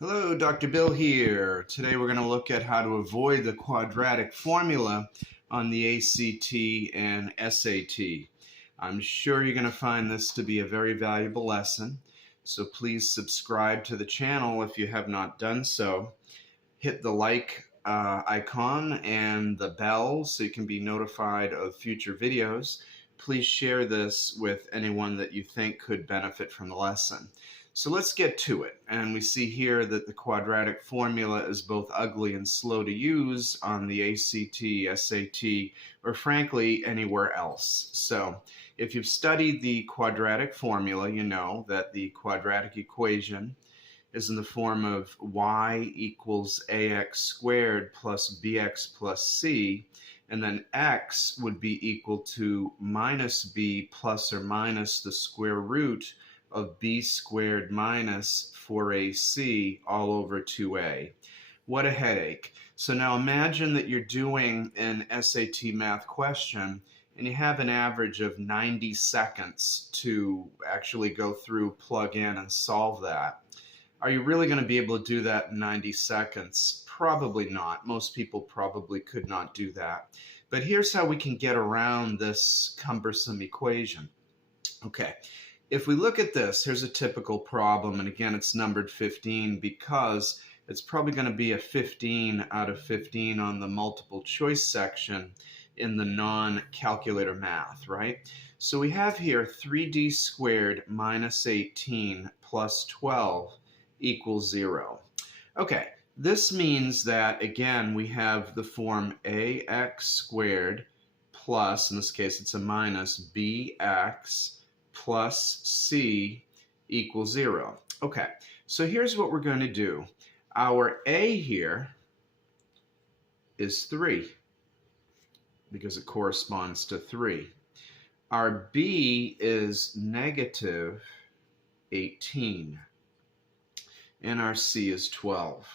Hello, Dr. Bill here. Today we're going to look at how to avoid the quadratic formula on the ACT and SAT. I'm sure you're going to find this to be a very valuable lesson, so please subscribe to the channel if you have not done so. Hit the like icon and the bell so you can be notified of future videos. Please share this with anyone that you think could benefit from the lesson. So let's get to it. And we see here that the quadratic formula is both ugly and slow to use on the ACT, SAT, or frankly, anywhere else. So if you've studied the quadratic formula, you know that the quadratic equation is in the form of y equals ax squared plus bx plus c, and then x would be equal to minus b plus or minus the square root of b squared minus 4ac all over 2a. What a headache. So now imagine that you're doing an SAT math question and you have an average of 90 seconds to actually go through, plug in, and solve that. Are you really going to be able to do that in 90 seconds? Probably not. Most people probably could not do that. But here's how we can get around this cumbersome equation. Okay, if we look at this, here's a typical problem, and again, it's numbered 15 because it's probably going to be a 15 out of 15 on the multiple choice section in the non-calculator math, right? So we have here 3d squared minus 18 plus 12 equals 0. Okay, this means that, again, we have the form ax squared plus, in this case it's a minus, bx plus c equals 0. Okay, so here's what we're going to do. Our a here is 3 because it corresponds to 3. Our b is negative 18. And our c is 12.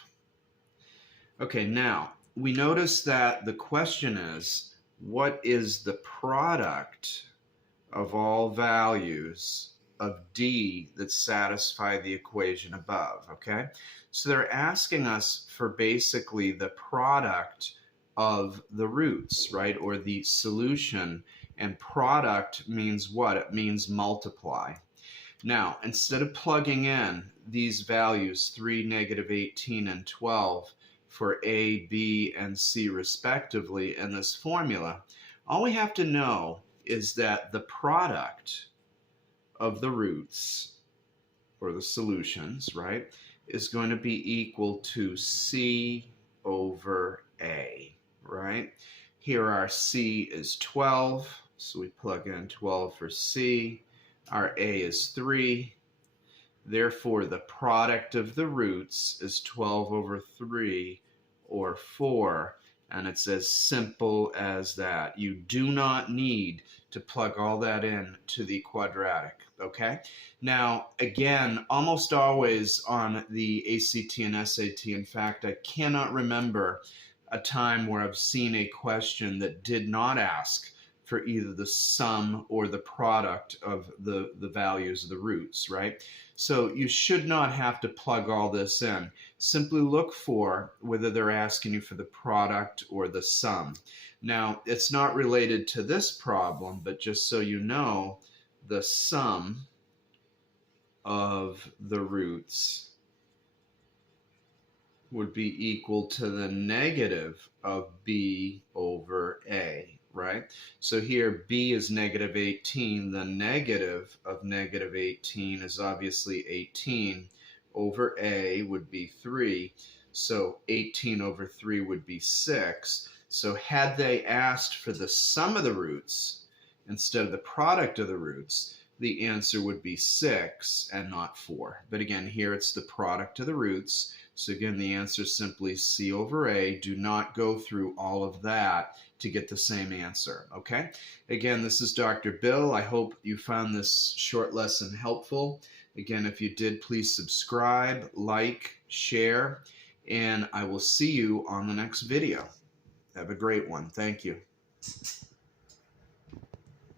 Okay, now we notice that the question is, what is the product of all values of d that satisfy the equation above? Okay, so they're asking us for basically the product of the roots, right, or the solution, and product means what? It means multiply. Now, instead of plugging in these values, 3, negative 18, and 12, for a, b, and c respectively in this formula, all we have to know is that the product of the roots, or the solutions, right, is going to be equal to c over a, right? Here our c is 12, so we plug in 12 for c. Our a is 3. Therefore, the product of the roots is 12 over 3, or 4. And it's as simple as that. You do not need to plug all that in to the quadratic, okay? Now, again, almost always on the ACT and SAT, in fact, I cannot remember a time where I've seen a question that did not ask for either the sum or the product of the values of the roots, right? So you should not have to plug all this in. Simply look for whether they're asking you for the product or the sum. Now, it's not related to this problem, but just so you know, the sum of the roots would be equal to the negative of b over a. Right? So here b is negative 18. The negative of negative 18 is obviously 18 over a would be 3. So 18 over 3 would be 6. So had they asked for the sum of the roots instead of the product of the roots, the answer would be 6 and not 4. But again, here it's the product of the roots. So again, the answer is simply c over a. Do not go through all of that to get the same answer, okay? Again, this is Dr. Bill. I hope you found this short lesson helpful. Again, if you did, please subscribe, like, share, and I will see you on the next video. Have a great one. Thank you.